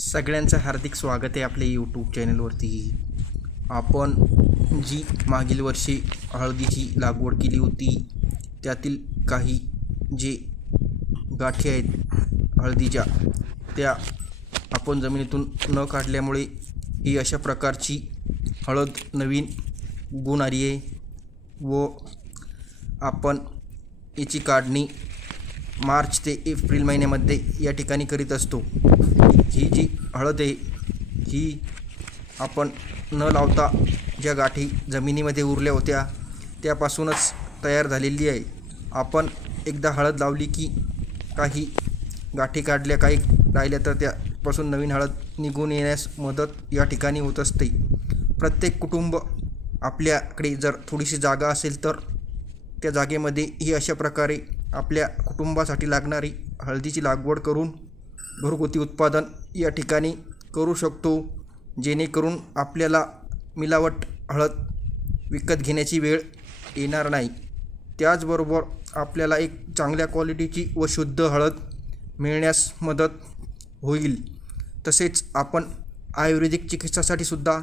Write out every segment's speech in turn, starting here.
सगळ्यांचं हार्दिक स्वागत आहे आपल्या यूट्यूब चॅनलवरती। आपण जी मागील वर्षी हळदीची लागवड केली होती त्यातील काही जे गाठी आहेत हळदीच्या त्या आपण जमिनीतून न काढल्यामुळे ही अशा प्रकारची हळद नवीन उगवून आली आहे व आपण याची काढणी मार्च ते एप्रिल महिन्यामध्ये या ठिकाणी करीत असतो। ही जी हळद आहे ही आपण न लावता ज्या गाठी जमिनीमध्ये उरल्या होत्या त्यापासूनच तयार झालेली आहे। आपण एकदा हळद लावली की काही गाठी काढल्या काही राहिल्या तर त्यापासून नवीन हळद निघून येण्यास मदत या ठिकाणी होत असते। प्रत्येक कुटुंब आपल्याकडे जर थोडीशी जागा असेल तर त्या जागेमध्ये ही अशा प्रकारे आपल्या कुटुंबासाठी लागणारी हळदीची लागवड करून घरगुती उत्पादन या ठिकाणी करू शकतो, जेणेकरून आपल्याला मिलावट हळद विकत घेण्याची वेळ येणार नाही। त्याचबरोबर आपल्याला एक चांगल्या क्वालिटीची व शुद्ध हळद मिळण्यास मदत होईल। तसेच आपण आयुर्वेदिक चिकित्सासाठी सुद्धा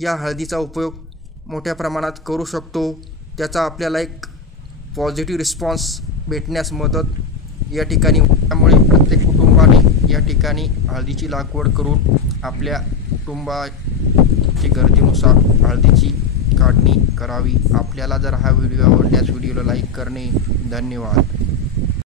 या हळदीचा उपयोग मोठ्या प्रमाणात करू शकतो। त्याचा आपल्याला एक पॉझिटिव्ह रिस्पॉन्स भेटण्यास मदत या ठिकाणी। त्यामुळे प्रत्येक कुटुंबाने या ठिकाणी हळदीची लागवड करून आपल्या कुटुंबाची गरजेनुसार हळदीची काढणी करावी। आपल्याला जर हा व्हिडिओ आवडल्यास व्हिडिओला लाईक करणे। धन्यवाद।